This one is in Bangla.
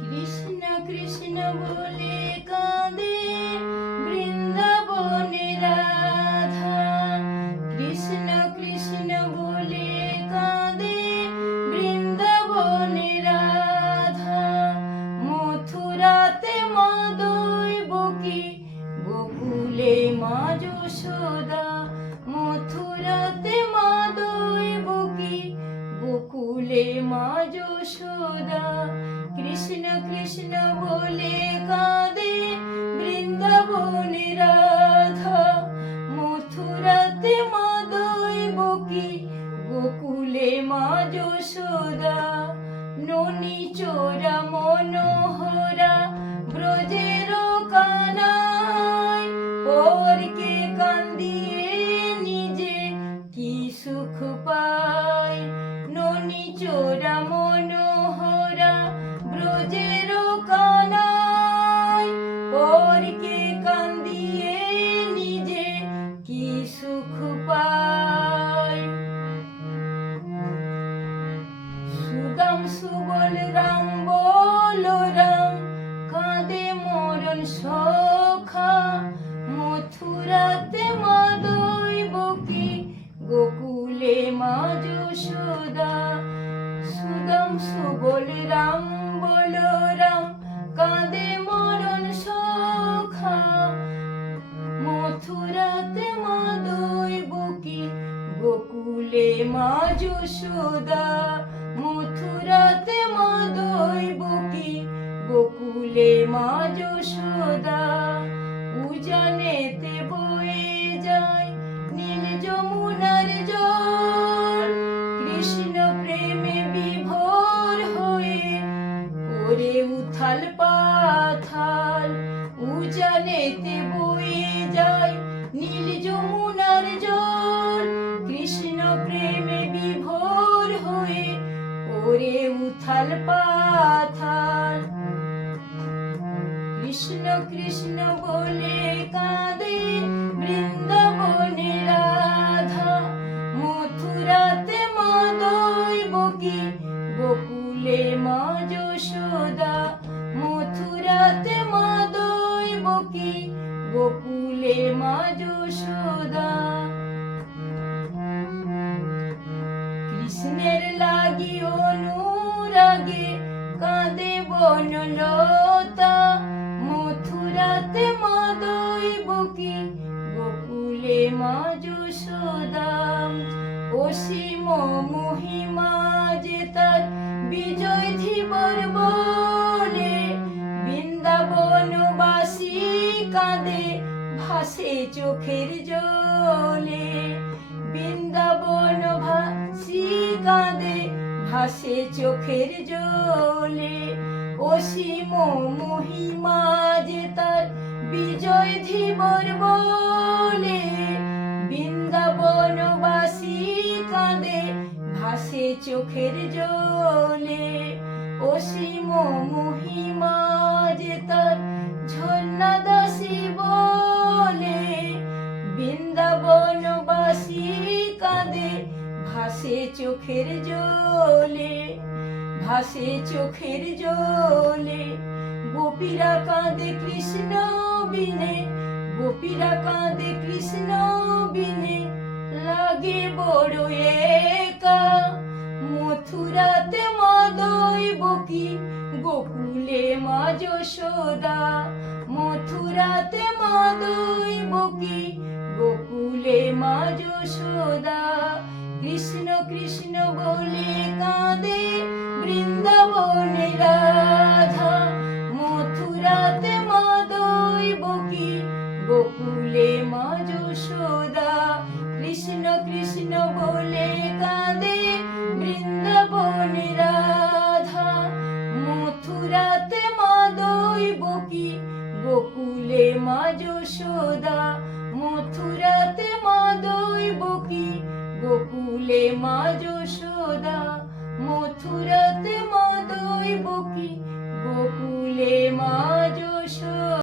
কৃষ্ণ কৃষ্ণ বলে কাঁদে বৃন্দাবনে কৃষ্ণ কৃষ্ণ বলে কাঁদে বৃন্দাবনে মথুরাতে বকি গোকুলে মা যশোদা গোকুলে মা যশোদা, কৃষ্ণ কৃষ্ণ বলে কাঁদে, বৃন্দাবনে রাধা, মথুরাতে মাদই বকি, গোকুলে মা যশোদা, ননি চোরা মনোহরা সুদাম সুবল রাম, বল রাম। কাঁদে মরণ সখা, মথুরাতে মাদই বকি, গোকুলে মা যশোদা সুদাম সুবল রাম, বল রাম। কাঁদে মরণ সখা, মথুরাতে মাদই বকি, গোকুলে মা যশোদা মথুরাতে মাদই বকি গোকুলে মা যশোদা উজানেতে বয়ে যায় নীল যমুনার জল। কৃষ্ণ বলে কাঁদে বৃন্দাবনে রাধা। মথুরাতে মাদই বকি গোকুলে মা যশোদা মথুরাতে মাদই বকি গোকুলে মা যশোদা কৃষ্ণের লাগি অনুরাগে কাঁদে বনলতা। মথুরাতে মাদই বকি গোকুলে মা যশোদা অসীম মহিমা যে তার বিজয় ধীবর বলে বৃন্দাবনবাসী কাঁদে, ভাসে চোখের জলে। বৃন্দাবন ভাসি কাঁদে, ভাসে চোখের জলে। অসীম মহিমা যে বিজয় ধীবর বলে বৃন্দাবনবাসী কাঁদে, ভাসে চোখের জলে। অসীম মহিমা যে তার ঝর্ণা দাসী বলে, বৃন্দাবনবাসী কাঁদে, ভাসে চোখের জলে, ভাসে চোখের জলে। গোপীরা কাঁদে কৃষ্ণ বিনে, গোপীরা কাঁদে কৃষ্ণ বিনে। লাগে বড় একা, মথুরাতে মাদই বকি, গোকুলে মা যশোদা মথুরাতে মাদই বকি, গোকুলে মা যশোদা কৃষ্ণ কৃষ্ণ বলে কাঁদে যশোদা কৃষ্ণ কৃষ্ণ বলে কাঁদে বৃন্দাবনে রাধা। মথুরাতে মাদই বকি গোকুলে মা যশোদা মথুরাতে মাদই বকি গোকুলে মা যশোদা মথুরাতে মাদই বকি গোকুলে মা যশোদা